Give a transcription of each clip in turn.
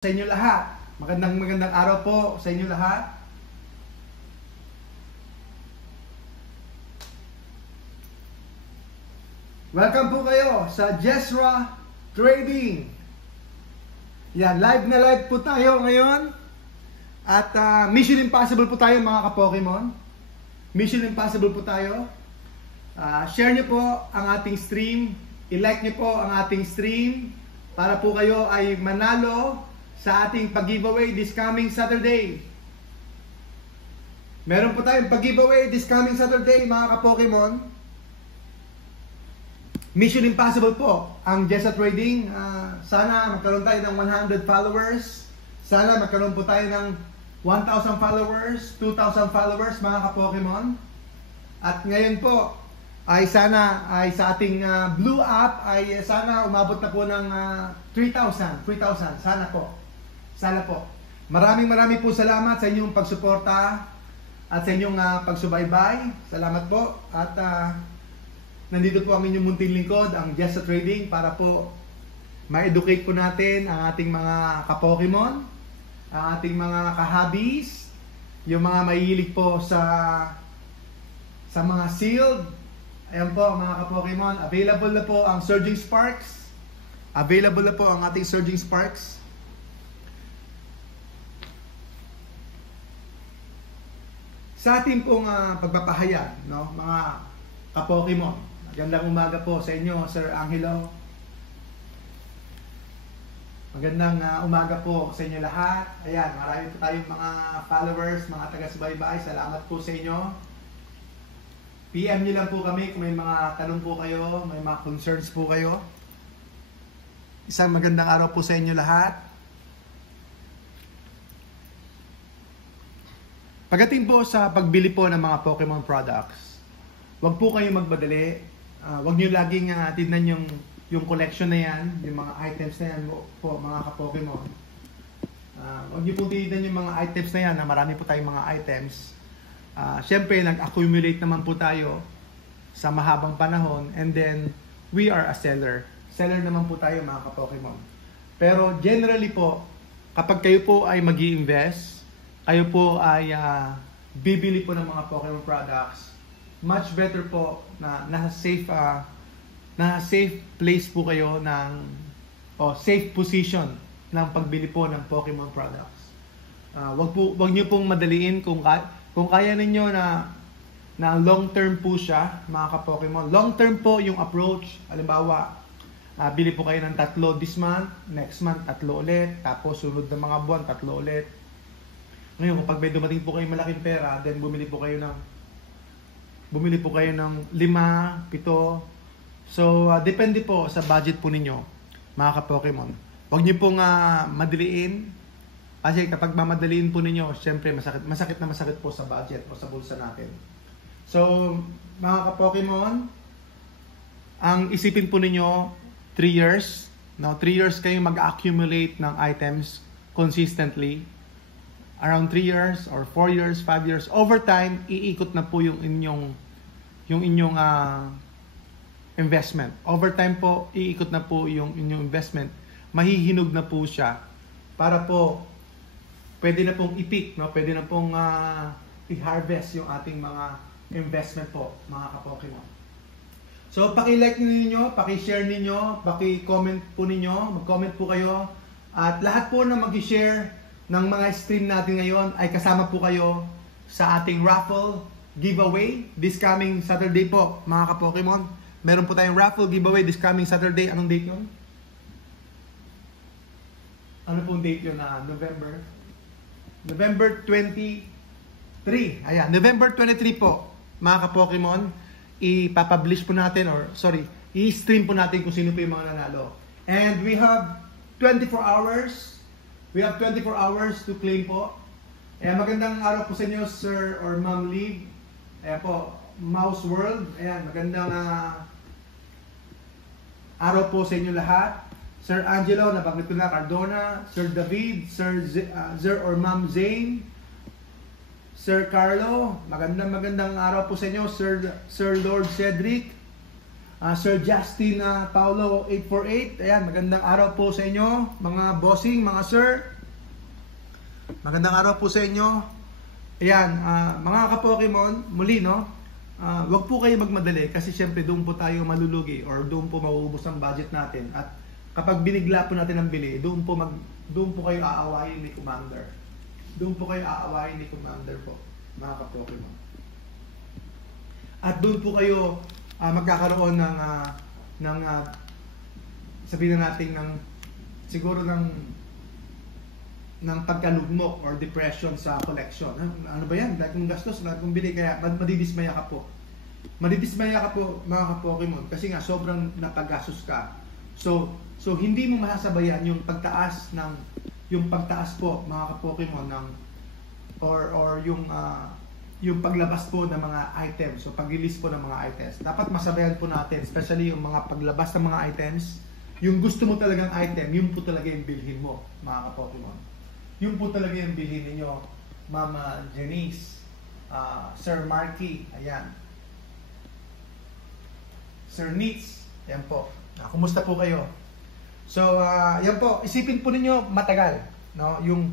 Sa inyo lahat. Magandang araw po sa inyo lahat. Welcome po kayo sa Jesra Trading. Yan, live na live po tayo ngayon. At Mission Impossible po tayo mga ka-Pokemon. Mission Impossible po tayo. Share nyo po ang ating stream. I-like nyo po ang ating stream para po kayo ay manalo sa ating pag-giveaway this coming Saturday. Meron po tayong pag-giveaway this coming Saturday mga ka-Pokemon. Mission Impossible po ang Jesra Trading. Sana magkaroon tayo ng 100 followers. Sana magkaroon po tayo ng 1,000 followers, 2,000 followers mga ka-Pokemon. At ngayon po ay sana ay sa ating Blue app ay sana umabot na po ng 3,000. Sana po. Sana po. Maraming po salamat sa inyong pagsuporta at sa inyong pagsubaybay. Salamat po. At nandito po ang inyong munting lingkod, ang Jesra Trading, para po ma-educate po natin ang ating mga ka-Pokemon, ang ating mga ka-hobbies, yung mga mahilig po sa mga sealed. Ayan po mga ka-Pokemon, available na po ang Surging Sparks. Available na po ang ating Surging Sparks. Sa ating pong pagpapahayag, no, mga ka-Pokemon, magandang umaga po sa inyo, Sir Angelo. Magandang umaga po sa inyo lahat. Ayan, marami po tayong mga followers, mga taga-subaybay. Salamat po sa inyo. PM nyo lang po kami kung may mga tanong po kayo, may mga concerns po kayo. Isang magandang araw po sa inyo lahat. Pagdating po sa pagbili po ng mga Pokemon products, wag po kayong magmadali. Wag nyo laging tignan yung collection na yan, yung mga items na yan po mga ka-Pokemon. Wag nyo po tignan yung mga items na yan, na marami po tayong mga items. Siyempre, nag-accumulate naman po tayo sa mahabang panahon, and then we are a seller. Seller naman po tayo mga ka-Pokemon. Pero generally po, kapag kayo po ay mag-i-invest, kayo po ay bibili po ng mga Pokemon products, much better po na nasa safe place po kayo safe position ng pagbili po ng Pokemon products. Wag niyo pong madaliin kung kaya ninyo na long term po siya mga ka-Pokemon. Long term po yung approach. Halimbawa, bili po kayo ng 3 this month, next month 3 ulit, tapos sunod na mga buwan 3 ulit. Ngayon, kapag may dumating po kayong malaking pera, then bumili po kayo ng 5, 7. So, depende po sa budget po ninyo, mga ka-Pokemon. Huwag niyo pong madaliin. Kasi kapag mamadaliin po ninyo, syempre masakit po sa budget o sa bulsa natin. So, mga ka-Pokemon, ang isipin po ninyo, 3 years. No? 3 years kayong mag-accumulate ng items consistently. Around 3 years or 4 years, 5 years, over time, iikot na po yung inyong investment. Over time po, iikot na po yung inyong investment. Mahihinog na po siya para po pwede na pong i-pick, no? Pwede na pong i-harvest yung ating mga investment po, mga ka-Pokemon. So, paki-like ninyo, paki-share ninyo, paki-comment po ninyo, mag-comment po kayo. At lahat po na mag-share ng mga stream natin ngayon ay kasama po kayo sa ating raffle giveaway this coming Saturday po, mga ka-Pokemon. Meron po tayong raffle giveaway this coming Saturday. Anong date yun? Ano pong date yun na November 23. Ayan, November 23 po, mga ka-Pokemon. Ipapublish po natin, i-stream po natin kung sino po yung mga nanalo. And we have 24 hours. We have 24 hours to claim po. Magandang araw po sa inyo, Sir or Ma'am Lee. Ayan po, Mouse World. Ayan, magandang araw po sa inyo lahat. Sir Angelo, nabanggit ko na, Cardona, Sir David, Sir or Ma'am Zane, Sir Carlo, magandang araw po sa inyo, Sir Lord Cedric, Sir Justin Paulo 848. Ayan, magandang araw po sa inyo, mga bossing, mga sir. Magandang araw po sa inyo. Ayan, mga ka-Pokemon, muli no, wag po kayo magmadali kasi syempre doon po tayo malulugi or doon po mauubos ang budget natin. At kapag binigla po natin ang bili, doon po kayo aawayin ni Commander. Doon po kayo aawayin ni Commander po, mga ka-Pokemon. At doon po kayo magkakaroon ng sabihin na natin siguro ng pagkalugmok or depression sa collection. Ano ba yan? Dahil kung gastos, dahil kung bili, kaya madidismaya ka po. Madidismaya ka po, mga ka-Pokemon, kasi nga sobrang napagastos ka. So hindi mo masasabayan yung pagtaas po, mga ka-Pokemon, or yung paglabas po ng mga items, so pag-release po ng mga items. Dapat masabayan po natin, especially yung mga paglabas ng mga items, yung gusto mo talagang item, yun po talaga yung bilhin mo, mga ka-Pokemon. Yun po talaga yung bilhin ninyo, Mama Janice, Sir Marky, ayan. Sir Neats, ayan po. Kumusta po kayo? So, yan po, isipin po ninyo matagal, no? Yung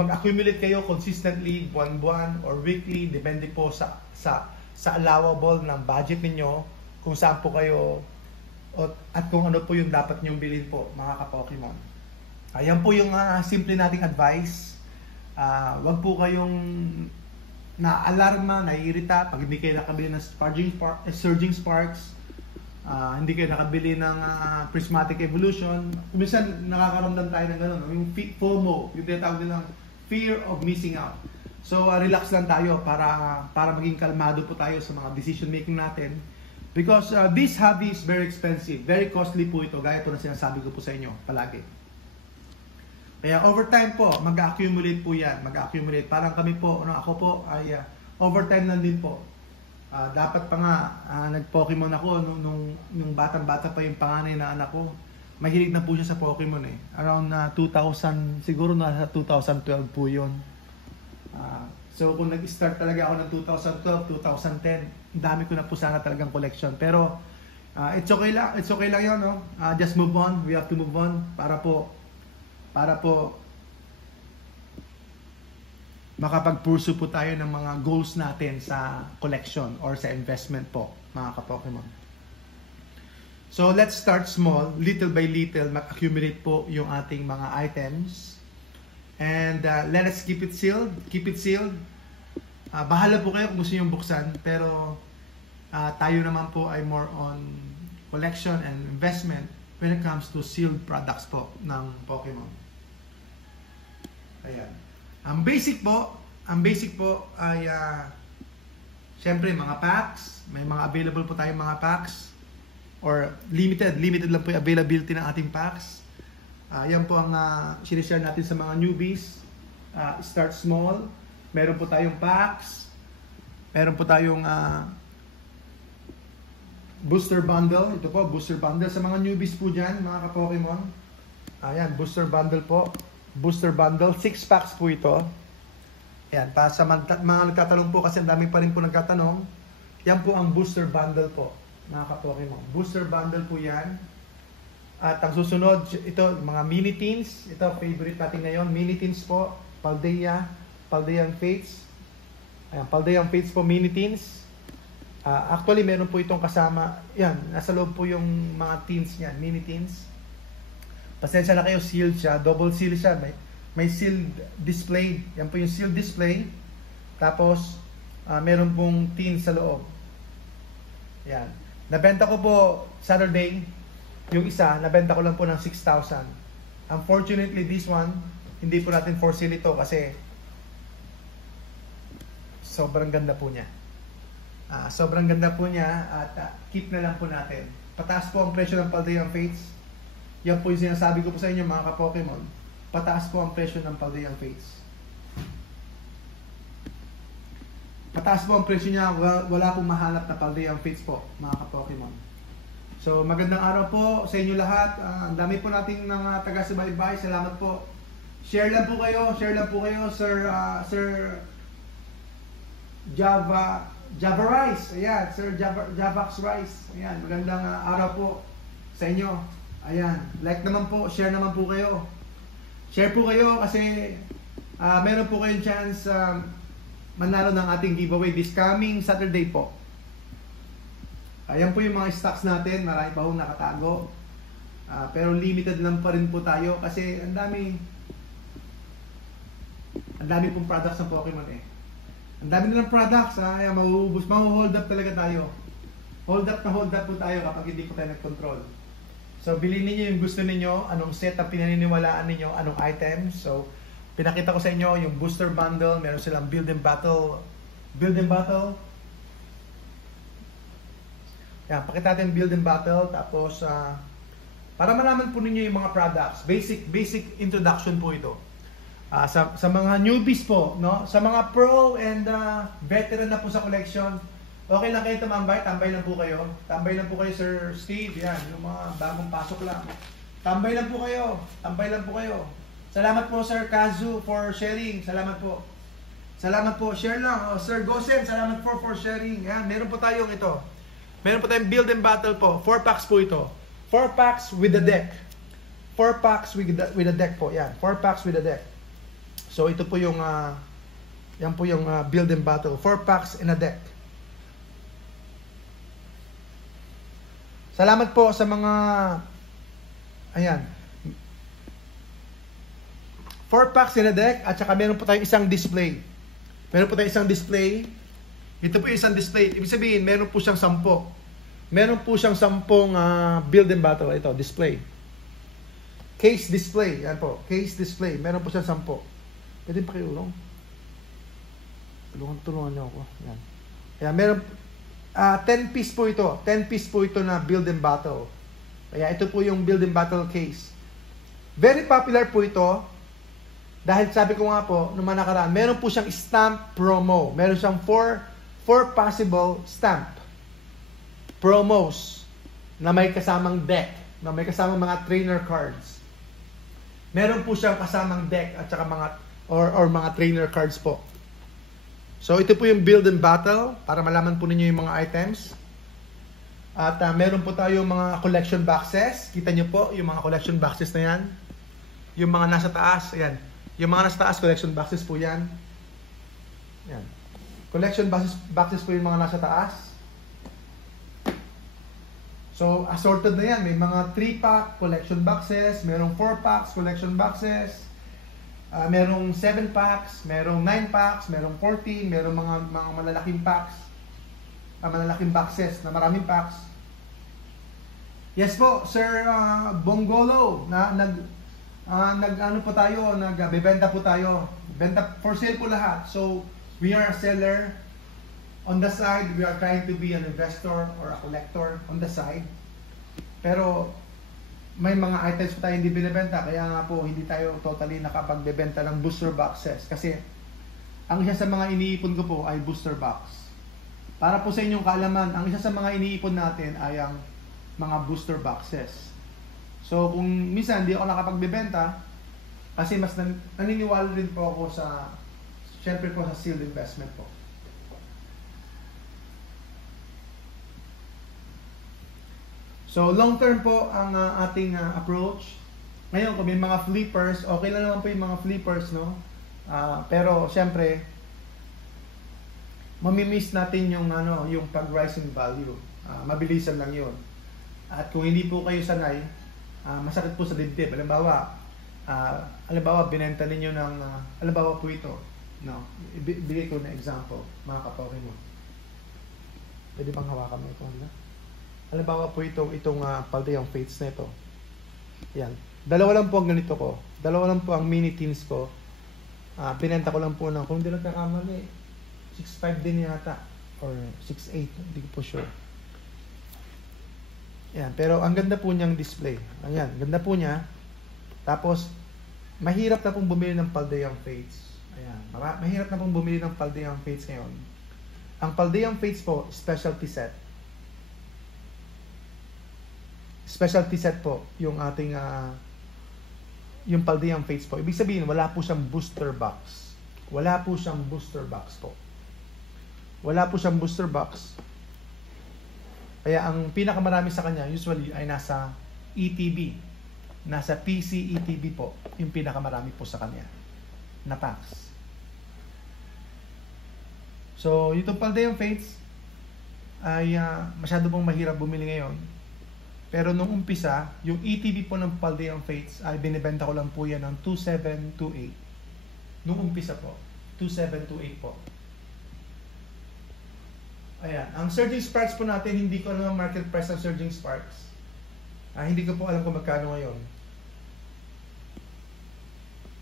mag-accumulate kayo consistently, buwan-buwan or weekly, depende po sa allowable ng budget ninyo, kung saan po kayo at kung ano po yung dapat nyong bilhin po, mga ka-Pokemon. Ayan po yung simple nating advice. Wag po kayong na-alarma, naiirita pag hindi kayo nakabili ng Surging Sparks, hindi kayo nakabili ng Prismatic Evolution. Minsan nakakaramdam tayo ng gano'n, yung FOMO, yung tinatawag nilang fear of missing out. So relax lang tayo para maging kalmado po tayo sa mga decision making natin. Because this hobby is very expensive, very costly po ito, gaya po na sinasabi ko po sa inyo palagi. Kaya over time po, mag-accumulate po yan, mag-accumulate. Parang kami po, ako po ay over time lang din po. Dapat pa nga, nag-Pokemon ako nung batang-bata pa yung panganay na anak ko. Mahilig na po siya sa Pokemon eh. Around 2000, siguro nasa 2012 po yun. So kung nag-start talaga ako ng 2012, 2010, dami ko na po sana talagang collection. Pero it's okay lang yun, no? Just move on, we have to move on para po makapag-pursue po tayo ng mga goals natin sa collection or sa investment po, mga ka-Pokemon. So let's start small, little by little, mag-accumulate po yung ating mga items. And let us keep it sealed. Bahala po kayo kung gusto nyo buksan, pero tayo naman po ay more on collection and investment when it comes to sealed products po ng Pokemon. Ayan. Ang basic po ay syempre mga packs, may mga available po tayong mga packs or limited lang po yung availability ng ating packs. Yan po ang sinishare natin sa mga newbies. Start small. Meron po tayong packs. Meron po tayong booster bundle. Ito po, booster bundle sa mga newbies po dyan, mga ka-Pokemon. Ayan, booster bundle po. Booster bundle, 6 packs po ito. Ayan, para sa mga nagtatanong po, kasi ang dami pa rin po nagtatanong, yan po ang booster bundle po, mga ka-Pokemon. Booster bundle po yan. At ang susunod, ito, mga mini teens. Ito, favorite natin ngayon. Mini teens po, Paldea, Paldean Fates. Ayan, Paldean Fates po, mini teens. Actually, meron po itong kasama. Yan, nasa loob po yung mga teens niyan, mini teens. Pasensya na kayo, sealed siya. Double seal siya. May sealed display. Yan po yung sealed display. Tapos, meron pong teens sa loob. Yan. Nabenta ko po Saturday. Yung isa, nabenta ko lang po ng 6,000. Unfortunately, this one, hindi po natin for sale ito kasi sobrang ganda po niya. Sobrang ganda po niya at keep na lang po natin. Pataas po ang presyo ng Paldean Fates. Yan po yung sinasabi ko po sa inyo, mga ka-Pokemon. Pataas po ang presyo ng Paldean Fates. Pataas po ang presyo niya. Wala pong mahanap na Paldean Fates po, mga ka-Pokemon. So magandang araw po sa inyo lahat. Ang dami po nating mga taga-subaybay. Salamat po. Share lang po kayo, Sir Java Java Rice. Ayan, Sir Javax Rice. Ayan, magandang araw po sa inyo. Ayan, like naman po, share naman po kayo. Share po kayo kasi meron po kayong chance manalo ng ating giveaway this coming Saturday po. Ayan po yung mga stocks natin, marami pa hong nakatago. Pero limited lang pa rin po tayo kasi ang dami pong products ng Pokemon eh. Ang dami nilang products, ayan, mauubos, mahu-hold up talaga tayo. Hold up po tayo kapag hindi po tayo nag-control. So bilhin niyo yung gusto niyo, anong set ang pinaniniwalaan niyo, anong items. So pinakita ko sa inyo yung booster bundle, meron silang build and battle. Yan, pakita natin build and battle, tapos para malaman po ninyo yung mga products, basic introduction po ito. Sa mga newbies po, no? Sa mga pro and veteran na po sa collection, okay lang kayo tumambay, tambay lang po kayo. Tambay lang po kayo, Sir Steve, yan, yung mga bagong pasok lang. Tambay lang po kayo. Salamat po Sir Kazu for sharing. Salamat po. Share lang. Sir Gosen, salamat po for sharing. Yan, meron po tayong ito. Meron po tayong build and battle po. 4 packs po ito. 4 packs with the deck. 4 packs with the deck po. Yan, 4 packs with the deck. So ito po yung yan po yung build and battle. 4 packs in a deck. Salamat po sa mga ayan. 4 packs in a deck at saka meron po tayong isang display. Ito po yung isang display. Ibig sabihin, meron po siyang 10. Meron po siyang 10 build and battle. Ito, display. Case display. Yan po. Case display. Meron po siyang 10. Pwede pakiulong. Tulungan niyo ako. Yan. Ayan, meron 10 piece po ito. 10 piece po ito na build and battle. Kaya ito po yung build and battle case. Very popular po ito. Dahil sabi ko nga po, nung nakaraan, meron po siyang stamp promo. Meron siyang 4 possible stamp promos na may kasamang deck, na may kasamang mga trainer cards. Meron po siyang kasamang deck at saka mga or mga trainer cards po. So ito po yung build and battle para malaman po ninyo yung mga items. At meron po tayo mga collection boxes. Kita nyo po yung mga collection boxes na yan. Yung mga nasa taas, ayan. Yung mga nasa taas, collection boxes po yan. Yan. Collection boxes po yung mga nasa taas. So, assorted na yan. May mga 3-pack collection boxes, merong 4-packs collection boxes, merong 7-packs, merong 9-packs, merong 14, merong mga malalaking packs, malalaking boxes na maraming packs. Yes po, Sir Bongolo, nag-ano po tayo, nagbebenta po tayo. Benta for sale po lahat. So, we are a seller. On the side, we are trying to be an investor or a collector on the side. Pero may mga items po tayo hindi binibenta, kaya nga po hindi tayo totally nakapagbebenta ng booster boxes. Kasi ang isa sa mga iniipon ko po ay booster box. Para po sa inyong kaalaman, ang isa sa mga iniipon natin ay ang mga booster boxes. So kung minsan hindi ako nakapagbebenta, kasi mas naniniwala rin po ako sa, syempre po sa sealed investment po. So long term po ang ating approach. Ngayon kung may mga flippers, okay lang naman po yung mga flippers, no? Pero syempre mamimiss natin yung yung pag-rise in value. Mabilisan lang 'yon. At kung hindi po kayo sanay, masakit po sa dibdib. Halimbawa, binenta ninyo ng halimbawa po ito, no? Ibigay ko na example, mga ka-Pokemon. Pwede bang hawakan mo ito, no? Halimbawa po itong Paldea Fates na ito. Yan. Dalawa lang po ang ganito ko. Dalawa lang po ang mini teens ko. Pinenta ko lang po ng, kung hindi lang kakamali, 6.5 din yata. Or 6.8. Hindi ko po sure. Yan. Pero ang ganda po niyang display. Ayan. Ganda po niya. Tapos, mahirap na pong bumili ng Paldea Fates. Ayan. Mahirap na pong bumili ng Paldea Fates ngayon. Ang Paldea Fates po, specialty set. Specialty set po yung ating yung Paldea Fates po. Ibig sabihin, wala po siyang booster box. Wala po siyang booster box po. Wala po siyang booster box. Kaya ang pinakamarami sa kanya usually ay nasa ETB. Nasa PC ETB po. Yung pinakamarami po sa kanya na packs. So, yung Paldean Fates ay masyado pong mahirap bumili ngayon. Pero nung umpisa, yung ETB po ng Paldean Fates ay binibenta ko lang po yan ng 2,728. Nung umpisa po, 2,728 po. Ayan. Ang Surging Sparks po natin, hindi ko alam ang market price ng Surging Sparks. Hindi ko po alam kung magkano ngayon.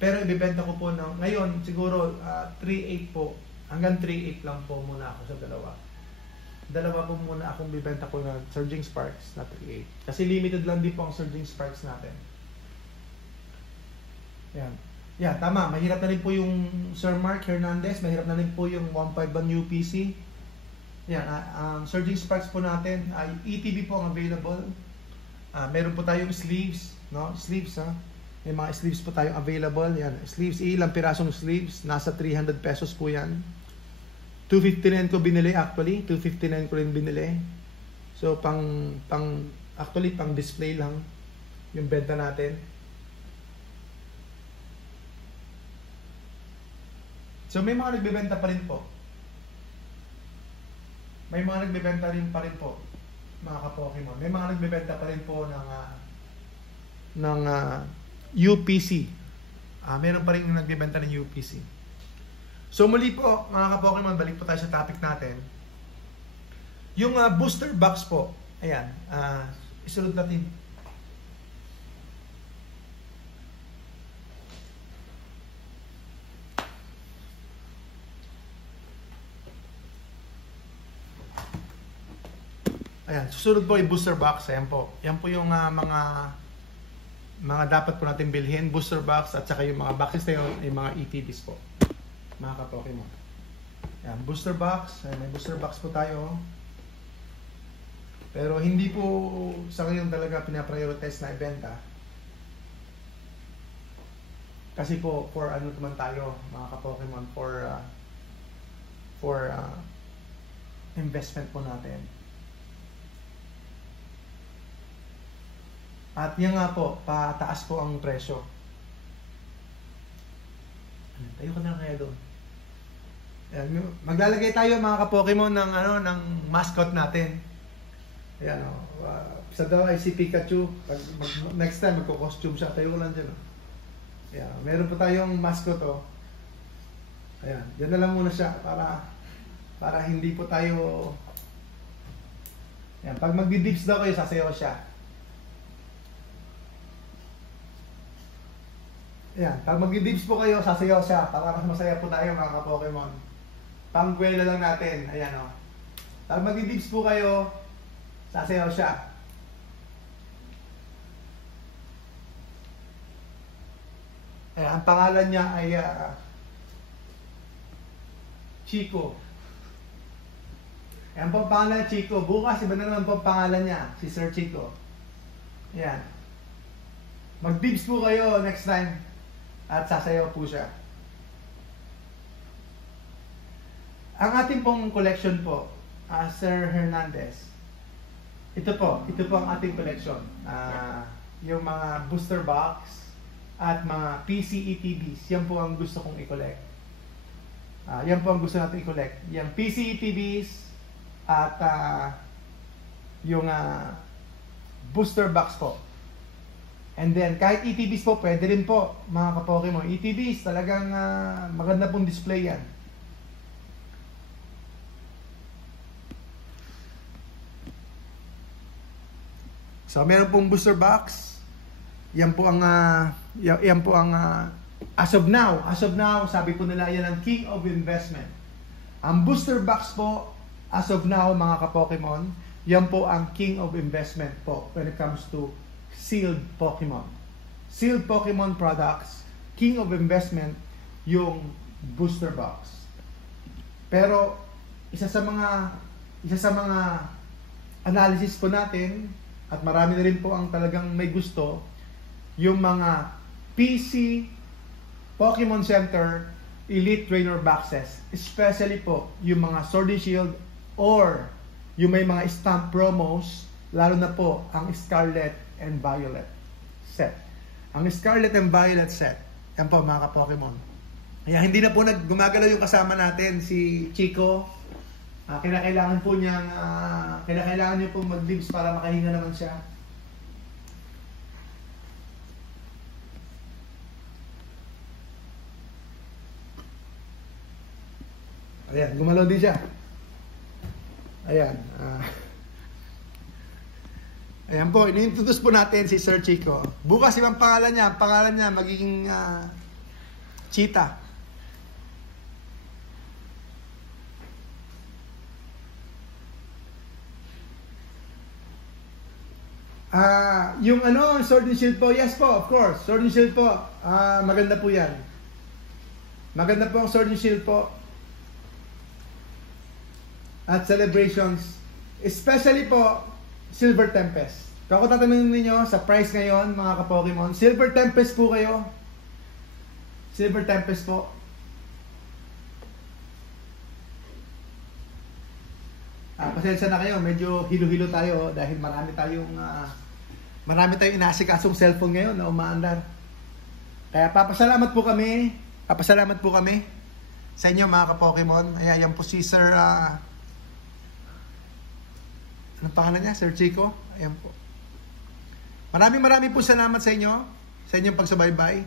Pero ibibenta ko po ng, ngayon siguro 3.8 po. Hanggang 3.8 lang po muna ako sa dalawa. Dalawa po muna akong bibenta ko ng Surging Sparks na 3.8. Kasi limited lang din po ang Surging Sparks natin. Ayan. Yeah, tama. Mahirap na rin po yung Sir Mark Hernandez. Mahirap na rin po yung 151 UPC. Yan, ang Surging Sparks po natin ay ETB po ang available. Meron po tayong sleeves, no? Sleeves, ha? May mga sleeves po tayong available. Yan, sleeves, ilang pirasong sleeves, nasa 300 pesos po yan. 259 ko binili actually, 259 ko rin binili. So actually pang display lang yung benta natin. So may mga nagbebenta pa rin po. May mga nagbebenta rin pa rin po, mga ka-Pokemon. May mga nagbebenta pa rin po ng UPC. Meron pa rin nagbebenta ng UPC. So muli po, mga ka-Pokemon, balik po tayo sa topic natin. Yung booster box po, ayan, isunod natin. Ayan, susunod po yung booster box. Ayan po. Yan po yung mga dapat po natin bilhin. Booster box at saka yung mga boxes na yun, yung mga ETBs po. Mga ka-Pokemon. Ayan, booster box. Ayan, may booster box po tayo. Pero hindi po sa ngayon talaga pinaprioritize na ibenta. Kasi po, for ano naman tayo, mga ka-Pokemon, for investment po natin. At yan nga po, pataas po ang presyo. Tayo ka na kaya doon. Ayan, maglalagay tayo mga ka-Pokemon ng ng mascot natin. Ayan isa daw ay si Pikachu. Next time magko-costume siya. Tayo lang dyan. Ayan, meron po tayong mascot Ayan, yan na lang muna siya para hindi po tayo. Ayan, pag magdi-dips daw kayo, sasayaw siya. Ayan, pag mag-dips po kayo, sasayaw siya para mas masaya po tayo mga ka-Pokemon. Pangkwela lang natin. Ayan Pag mag-dips po kayo, sasayaw siya. Ayan, ang pangalan niya ay Chico. Ayan po ang pangalan niya, Chico. Bukas, iba na naman po ang pangalan niya, si Sir Chico. Ayan. Mag-dips po kayo next time. At sasayaw po siya. Ang ating pong collection po, Sir Hernandez, ito po ang ating collection. Yung mga booster box at mga PC ETBs, yan po ang gusto kong i-collect. Yan po ang gusto natin i-collect. Yung PC ETBs at yung booster box po. And then, kahit ETBs po, pwede rin po, mga ka-Pokemon. ETBs, talagang maganda pong display yan. So, meron pong booster box. Yan po ang, as of now, sabi po nila, yan ang king of investment. Ang booster box po, as of now, mga ka-Pokemon, yan po ang king of investment po when it comes to sealed Pokemon. Sealed Pokemon products, king of investment, yung booster box. Pero isa sa mga analysis po natin, at marami na rin po ang talagang may gusto, yung mga PC Pokemon Center Elite Trainer boxes. Especially po yung mga Sword and Shield or yung may mga stamp promos, lalo na po ang Scarlet and Violet set. Ang Scarlet and Violet set, yan po mga ka-Pokemon. Kaya hindi na po gumagalaw yung kasama natin, si Chico. Kailangan po niyang, kailangan niyo pong mag-leaves para makahinga naman siya. Ayan, gumalaw din siya. Ayan. Ayan po, ini-introduce po natin si Sir Chico. Bukas ibang pangalan niya. Ang pangalan niya magiging Cheetah. Yung Sword and Shield po, yes po, of course. Sword and Shield po, maganda po yan. Maganda po ang Sword and Shield po. At celebrations, especially po Silver Tempest. Kung ako tatanungin niyo sa price ngayon mga ka-Pokemon, Silver Tempest po kayo. Silver Tempest po. Pasensya na kayo, medyo hilo-hilo tayo dahil marami tayong inasikasong cellphone ngayon na umaandar. Kaya papasalamat po kami sa inyo mga ka-Pokemon. Ayan po si Sir anong pangalan niya? Sir Chico. Ayan po. Maraming po salamat sa inyo, sa inyong pagsubaybay.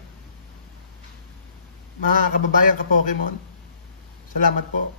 Mga kababayan ka-Pokemon. Salamat po.